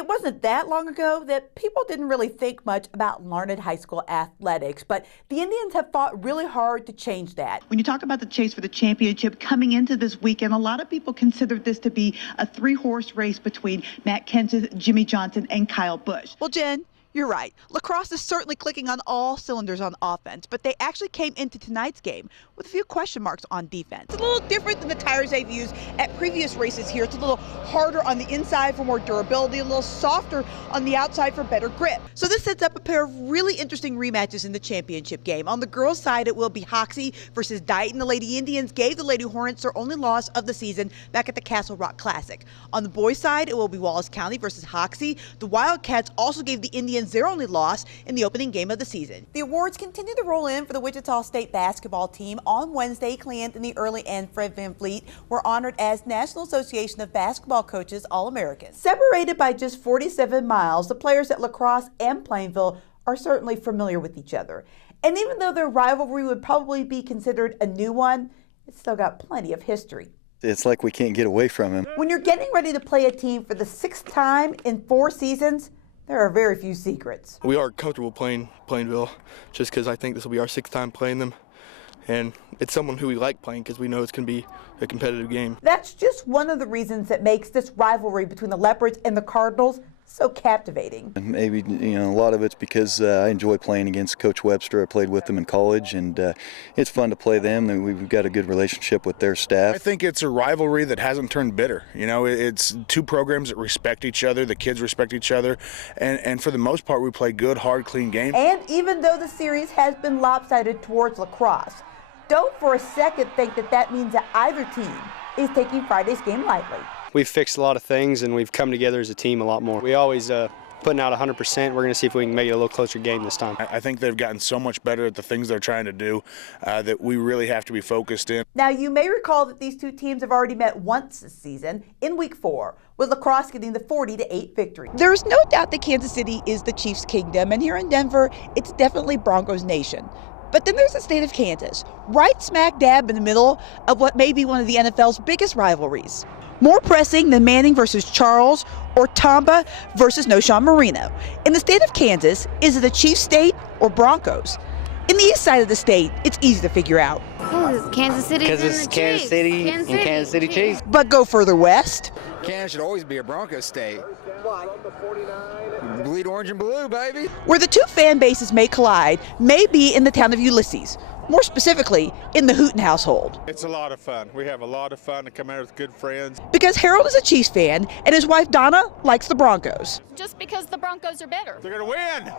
It wasn't that long ago that people didn't really think much about Larned High School athletics, but the Indians have fought really hard to change that. When you talk about the chase for the championship coming into this weekend, a lot of people consider this to be a three-horse race between Matt Kenseth, Jimmy Johnson, and Kyle Busch. Well, Jen, you're right. La Crosse is certainly clicking on all cylinders on offense, but they actually came into tonight's game with a few question marks on defense. It's a little different than the tires they've used at previous races here. It's a little harder on the inside for more durability, a little softer on the outside for better grip. So this sets up a pair of really interesting rematches in the championship game. On the girls' side, it will be Hoxie versus Dighton. The Lady Indians gave the Lady Hornets their only loss of the season back at the Castle Rock Classic. On the boys' side, it will be Wallace County versus Hoxie. The Wildcats also gave the Indians their only loss in the opening game of the season. The awards continue to roll in for the Wichita State basketball team. On Wednesday, Clint Anthony Early and Fred VanVleet were honored as National Association of Basketball Coaches All-Americans. Separated by just 47 miles, the players at La Crosse and Plainville are certainly familiar with each other. And even though their rivalry would probably be considered a new one, it's still got plenty of history. It's like we can't get away from him. When you're getting ready to play a team for the 6th time in 4 seasons, there are very few secrets. We are comfortable playing Plainville just because I think this will be our 6th time playing them. And it's someone who we like playing because we know it's going to be a competitive game. That's just one of the reasons that makes this rivalry between the Leopards and the Cardinals so captivating. And maybe, a lot of it's because I enjoy playing against Coach Webster. I played with them in college, and it's fun to play them. And we've got a good relationship with their staff. I think it's a rivalry that hasn't turned bitter. It's two programs that respect each other. The kids respect each other. And for the most part, we play good, hard, clean games. And even though the series has been lopsided towards La Crosse, don't for a second think that means that either team is taking Friday's game lightly. We've fixed a lot of things, and we've come together as a team a lot more. We always putting out 100%. We're going to see if we can make it a little closer game this time. I think they've gotten so much better at the things they're trying to do that we really have to be focused in. Now, you may recall that these two teams have already met once this season in Week 4, with La Crosse getting the 40-8 victory. There's no doubt that Kansas City is the Chiefs' kingdom, and here in Denver, it's definitely Broncos Nation. But then there's the state of Kansas, right smack dab in the middle of what may be one of the NFL's biggest rivalries. More pressing than Manning versus Charles or Tamba versus Noshawn Marino. In the state of Kansas, is it a Chiefs state or Broncos? In the east side of the state, it's easy to figure out. Kansas City. Because it's Kansas City and Kansas City Chiefs. But go further west. Kansas should always be a Broncos state. Bleed orange and blue, baby. Where the two fan bases may collide may be in the town of Ulysses. More specifically, in the Hooten household. It's a lot of fun. We have a lot of fun to come out with good friends. Because Harold is a Chiefs fan and his wife Donna likes the Broncos. Just because the Broncos are better. They're going to win.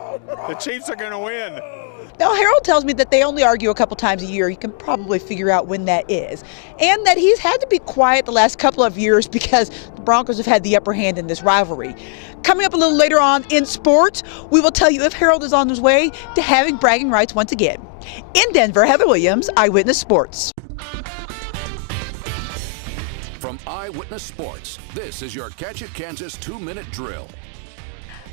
The Chiefs are going to win. Now, Harold tells me that they only argue a couple times a year. You can probably figure out when that is. And that he's had to be quiet the last couple of years because the Broncos have had the upper hand in this rivalry. Coming up a little later on in sports, we will tell you if Harold is on his way to having bragging rights once again. In Denver, Heather Williams, Eyewitness Sports. From Eyewitness Sports, this is your Catch It Kansas 2-minute drill.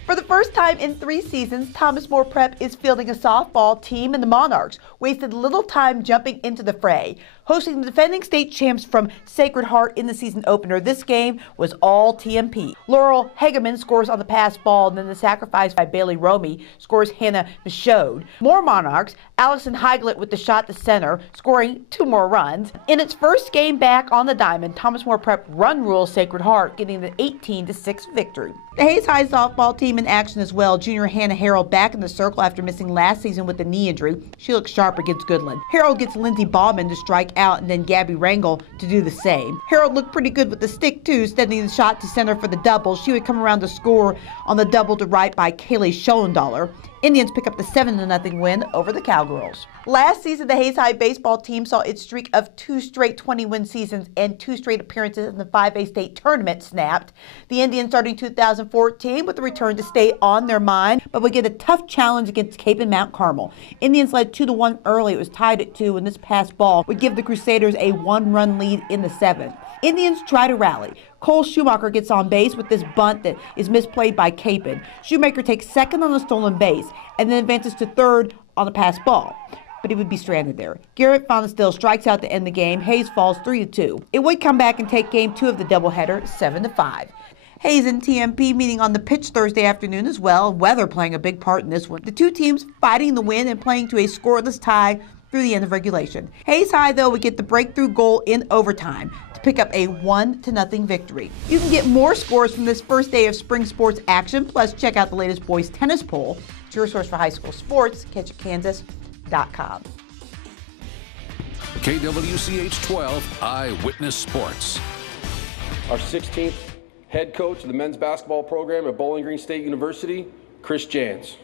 For the first time in 3 seasons, Thomas More Prep is fielding a softball team, and the Monarchs wasted little time jumping into the fray. Hosting the defending state champs from Sacred Heart in the season opener, this game was all TMP. Laurel Hageman scores on the pass ball, and then the sacrifice by Bailey Romy scores Hannah Michaud. More Monarchs, Allison Heiglett with the shot to center, scoring 2 more runs. In its first game back on the diamond, Thomas More Prep run rules Sacred Heart, getting the 18-6 victory. The Hayes High softball team in action as well. Junior Hannah Harold back in the circle after missing last season with a knee injury. She looks sharp against Goodland. Harold gets Lindsey Bauman to strike out and then Gabby Rangel to do the same. Harold looked pretty good with the stick too, sending the shot to center for the double. She would come around to score on the double to right by Kaylee Schoendaler. Indians pick up the 7-0 win over the Cowgirls. Last season, the Hayes High baseball team saw its streak of 2 straight 20-win seasons and 2 straight appearances in the 5A state tournament snapped. The Indians starting 2014 with the return to stay on their mind, but would get a tough challenge against Cape and Mount Carmel. Indians led 2-1 early. It was tied at 2, and this pass ball would give the Crusaders a 1-run lead in the 7th. Indians try to rally. Cole Schumacher gets on base with this bunt that is misplayed by Capon. Schumacher takes second on the stolen base and then advances to third on the pass ball, but he would be stranded there. Garrett Fonestill strikes out to end the game. Hayes falls 3-2. It would come back and take game 2 of the doubleheader 7-5. Hayes and TMP meeting on the pitch Thursday afternoon as well. Weather playing a big part in this one. The two teams fighting the win and playing to a scoreless tie through the end of regulation. Hayes High, though, would get the breakthrough goal in overtime to pick up a 1-0 victory. You can get more scores from this first day of spring sports action, plus check out the latest boys tennis poll. It's your source for high school sports, KetchitKansas.com. KWCH 12 Eyewitness Sports. Our 16th head coach of the men's basketball program at Bowling Green State University, Chris Jans.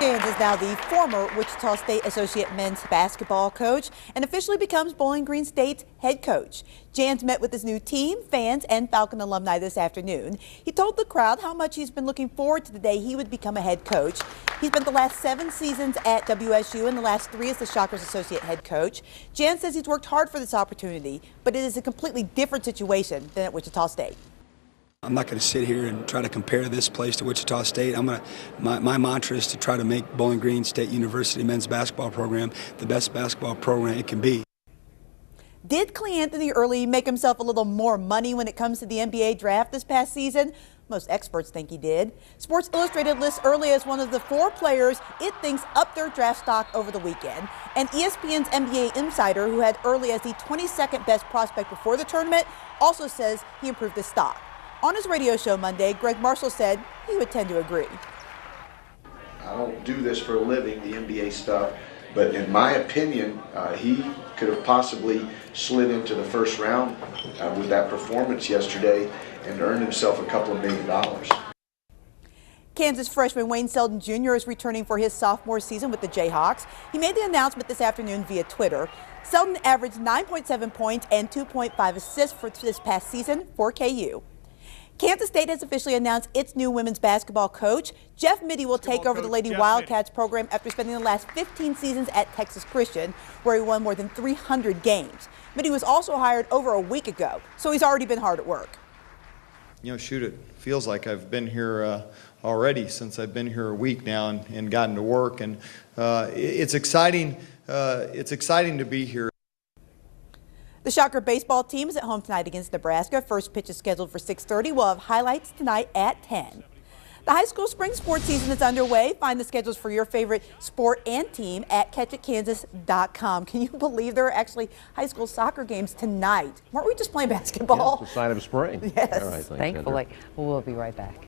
Jans is now the former Wichita State Associate men's basketball coach and officially becomes Bowling Green State's head coach. Jans met with his new team, fans, and Falcon alumni this afternoon. He told the crowd how much he's been looking forward to the day he would become a head coach. He spent the last 7 seasons at WSU and the last 3 as the Shockers associate head coach. Jans says he's worked hard for this opportunity, but it is a completely different situation than at Wichita State. I'm not going to sit here and try to compare this place to Wichita State. My mantra is to try to make Bowling Green State University men's basketball program the best basketball program it can be. Did Cleanthony Early make himself a little more money when it comes to the NBA draft this past season? Most experts think he did. Sports Illustrated lists Early as one of the 4 players it thinks upped their draft stock over the weekend. And ESPN's NBA insider, who had Early as the 22nd best prospect before the tournament, also says he improved his stock. On his radio show Monday, Greg Marshall said he would tend to agree. I don't do this for a living, the NBA stuff, but in my opinion, he could have possibly slid into the first round with that performance yesterday and earned himself a couple of $1 million. Kansas freshman Wayne Selden Jr. is returning for his sophomore season with the Jayhawks. He made the announcement this afternoon via Twitter. Selden averaged 9.7 points and 2.5 assists for this past season for KU. Kansas State has officially announced its new women's basketball coach. Jeff Mittie will take over the Lady Wildcats program after spending the last 15 seasons at Texas Christian, where he won more than 300 games. Mittie was also hired over a week ago, so he's already been hard at work. You know, shoot, it feels like I've been here already since I've been here a week now and gotten to work, and it's exciting. It's exciting to be here. The Shocker baseball team is at home tonight against Nebraska. First pitch is scheduled for 6:30. We'll have highlights tonight at 10. The high school spring sports season is underway. Find the schedules for your favorite sport and team at KetchitKansas.com. Can you believe there are actually high school soccer games tonight? Weren't we just playing basketball? Yeah, it's a sign of spring. Yes. All right, Thankfully. Well, we'll be right back.